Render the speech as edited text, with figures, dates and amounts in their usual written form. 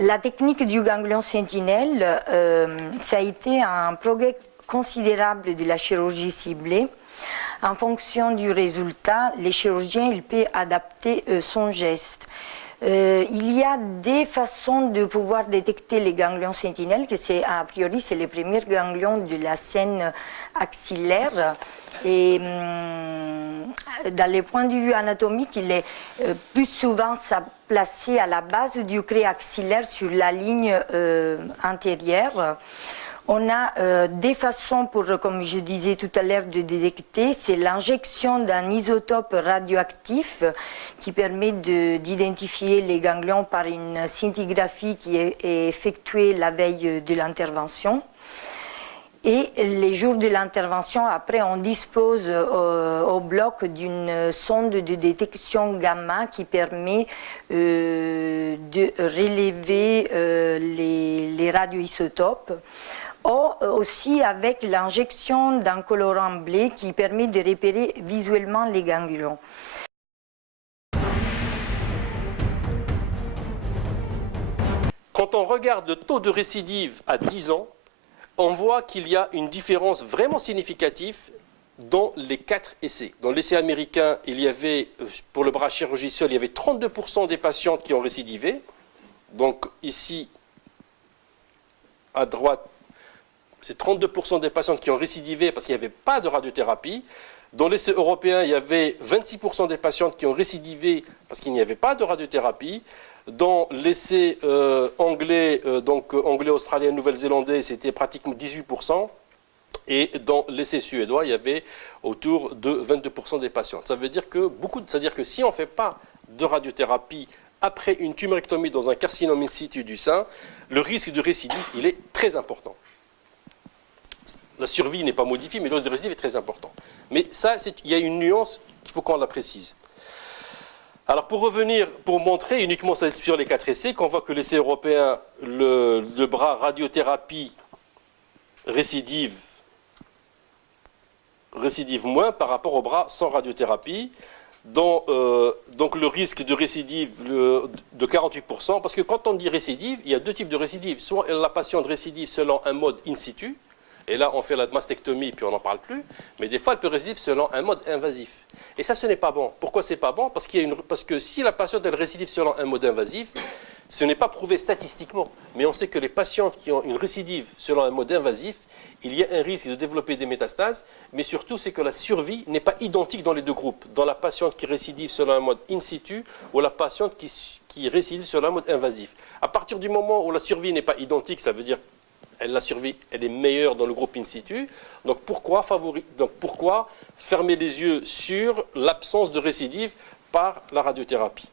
La technique du ganglion sentinelle, ça a été un progrès considérable de la chirurgie ciblée. En fonction du résultat, les chirurgiens ils peuvent adapter son geste. Il y a des façons de pouvoir détecter les ganglions sentinelles, que c'est a priori c'est les premiers ganglions de la scène axillaire. Et dans les points de vue anatomiques, il est plus souvent placé à la base du craie axillaire sur la ligne antérieure. On a des façons pour, comme je disais tout à l'heure, de détecter. C'est l'injection d'un isotope radioactif qui permet d'identifier les ganglions par une scintigraphie qui est effectuée la veille de l'intervention. Et les jours de l'intervention, après, on dispose au bloc d'une sonde de détection gamma qui permet de relever les radioisotopes. Aussi avec l'injection d'un colorant bleu qui permet de repérer visuellement les ganglions. Quand on regarde le taux de récidive à 10 ans, on voit qu'il y a une différence vraiment significative dans les 4 essais. Dans l'essai américain, il y avait, pour le bras chirurgie seule, il y avait 32% des patientes qui ont récidivé. Donc ici, à droite, c'est 32% des patients qui ont récidivé parce qu'il n'y avait pas de radiothérapie. Dans l'essai européen, il y avait 26% des patientes qui ont récidivé parce qu'il n'y avait pas de radiothérapie. Dans l'essai anglais, donc anglais, australien, nouvelle-zélandais, c'était pratiquement 18%. Et dans l'essai suédois, il y avait autour de 22% des patients. Ça veut dire que c'est-à-dire que si on ne fait pas de radiothérapie après une tumorectomie dans un carcinome in situ du sein, le risque de récidive, il est très important. La survie n'est pas modifiée, mais le risque de récidive est très important. Mais ça, il y a une nuance qu'il faut qu'on la précise. Alors pour revenir, pour montrer uniquement sur les 4 essais, qu'on voit que l'essai européen, le bras radiothérapie récidive moins par rapport au bras sans radiothérapie. Donc le risque de récidive de 48%, parce que quand on dit récidive, il y a 2 types de récidive. Soit la patiente récidive selon un mode in situ, et là on fait la mastectomie puis on n'en parle plus, mais des fois elle peut récidive selon un mode invasif. Et ça ce n'est pas bon. Pourquoi c'est pas bon? Parce que si la patiente elle récidive selon un mode invasif, ce n'est pas prouvé statistiquement, mais on sait que les patientes qui ont une récidive selon un mode invasif, il y a un risque de développer des métastases, mais surtout c'est que la survie n'est pas identique dans les 2 groupes, dans la patiente qui récidive selon un mode in situ ou la patiente qui récidive selon un mode invasif. À partir du moment où la survie n'est pas identique, ça veut dire que la survie elle est meilleure dans le groupe in situ, donc pourquoi fermer les yeux sur l'absence de récidive par la radiothérapie?